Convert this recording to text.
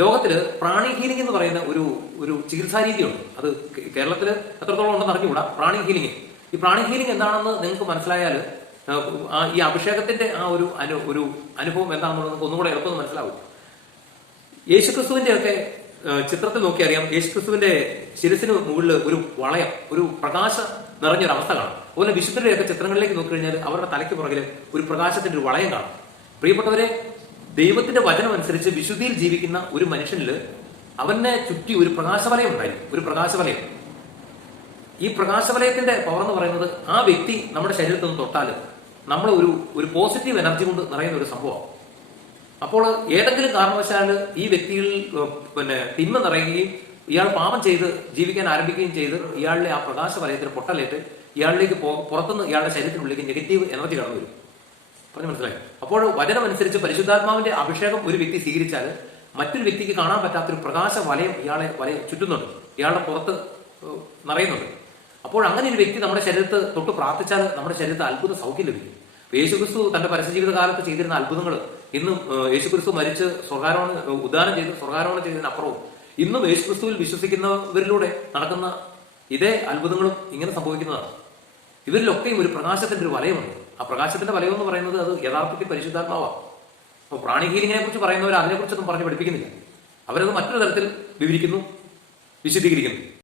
ലോകത്തില് പ്രാണി ഹീലിംഗ് എന്ന് പറയുന്ന ഒരു ഒരു ചികിത്സാ രീതിയുണ്ട്. അത് കേരളത്തിൽ എത്രത്തോളം ഉണ്ടെന്ന് അറിഞ്ഞുകൂടാ. പ്രാണി ഹീലിംഗ്, ഈ പ്രാണി ഹീലിംഗ് എന്താണെന്ന് നിങ്ങൾക്ക് മനസ്സിലായാൽ ഈ അഭിഷേകത്തിന്റെ ആ ഒരു അനുഭവം എന്താണെന്നുള്ളത് നിങ്ങൾക്ക് ഒന്നുകൂടെ എളുപ്പം മനസ്സിലാവും. യേശുക്രിസ്തുവിന്റെ ഒക്കെ ചിത്രത്തിൽ നോക്കി അറിയാം, യേശുക്രിസ്തുവിന്റെ ശിരസിന് മുകളിൽ ഒരു വളയം, ഒരു പ്രകാശം നിറഞ്ഞൊരു അവസ്ഥ കാണാം. അതുപോലെ വിശുദ്ധരുടെയൊക്കെ ചിത്രങ്ങളിലേക്ക് നോക്കിക്കഴിഞ്ഞാൽ അവരുടെ തലയ്ക്ക് പുറകിൽ ഒരു പ്രകാശത്തിന്റെ ഒരു വളയം കാണാം. പ്രിയപ്പെട്ടവരെ, ദൈവത്തിന്റെ വചനം അനുസരിച്ച് വിശുദ്ധിയിൽ ജീവിക്കുന്ന ഒരു മനുഷ്യനിൽ അവനെ ചുറ്റി ഒരു പ്രകാശവലയം ഉണ്ടായിരിക്കും, ഒരു പ്രകാശവലയം. ഈ പ്രകാശവലയത്തിന്റെ പവർ എന്ന് പറയുന്നത് ആ വ്യക്തി നമ്മുടെ ശരീരത്തിൽ നിന്ന് തൊട്ടാൽ നമ്മൾ ഒരു പോസിറ്റീവ് എനർജി കൊണ്ട് നിറയുന്ന ഒരു സംഭവം. അപ്പോൾ ഏതെങ്കിലും കാരണവശാൽ ഈ വ്യക്തിയിൽ തിന്മ നിറയുകയും ഇയാൾ പാപം ചെയ്ത് ജീവിക്കാൻ ആരംഭിക്കുകയും ചെയ്ത് ഇയാളുടെ ആ പ്രകാശവലയത്തിന് പൊട്ടലേറ്റ് ഇയാളിലേക്ക് പുറത്തുനിന്ന് ഇയാളുടെ ശരീരത്തിനുള്ളിലേക്ക് നെഗറ്റീവ് എനർജി കടന്നു വരും. പറഞ്ഞു മനസ്സിലായി? അപ്പോൾ വചനം അനുസരിച്ച് പരിശുദ്ധാത്മാവിന്റെ അഭിഷേകം ഒരു വ്യക്തി സ്വീകരിച്ചാൽ മറ്റൊരു വ്യക്തിക്ക് കാണാൻ പറ്റാത്തൊരു പ്രകാശ വലയം ഇയാളെ ചുറ്റുന്നുണ്ട്, ഇയാളുടെ പുറത്ത് നിറയുന്നുണ്ട്. അപ്പോൾ അങ്ങനെ ഒരു വ്യക്തി നമ്മുടെ ശരീരത്ത് തൊട്ട് പ്രാർത്ഥിച്ചാൽ നമ്മുടെ ശരീരത്തിൽ അത്ഭുത സൗഖ്യം ലഭിക്കും. യേശുക്രിസ്തു തന്റെ പരസ്യജീവിത കാലത്ത് ചെയ്തിരുന്ന അത്ഭുതങ്ങൾ ഇന്നും യേശുക്രിസ്തു മരിച്ച് ഉദ്ധാനം ചെയ്ത് സ്വർഗാരോഹണം ചെയ്തതിനപ്പുറവും ഇന്നും യേശുക്രിസ്തുവിൽ വിശ്വസിക്കുന്നവരിലൂടെ നടക്കുന്ന ഇതേ അത്ഭുതങ്ങളും ഇങ്ങനെ സംഭവിക്കുന്നതാണ്. ഇവരിലൊക്കെയും ഒരു പ്രകാശത്തിന്റെ ഒരു വലയമുണ്ട്. ആ പ്രകാശത്തിന്റെ വലയം എന്ന് പറയുന്നത് അത് യഥാർത്ഥത്തിൽ പരിശുദ്ധാത്മാവാണ്. അപ്പോൾ പ്രാണി ഹീലിങ്ങിനെ കുറിച്ച് പറയുന്നവർ അതിനെക്കുറിച്ചൊന്നും പറഞ്ഞ് പഠിപ്പിക്കുന്നില്ല. അവരത് മറ്റൊരു തരത്തിൽ വിവരിക്കുന്നു, വിശദീകരിക്കുന്നു.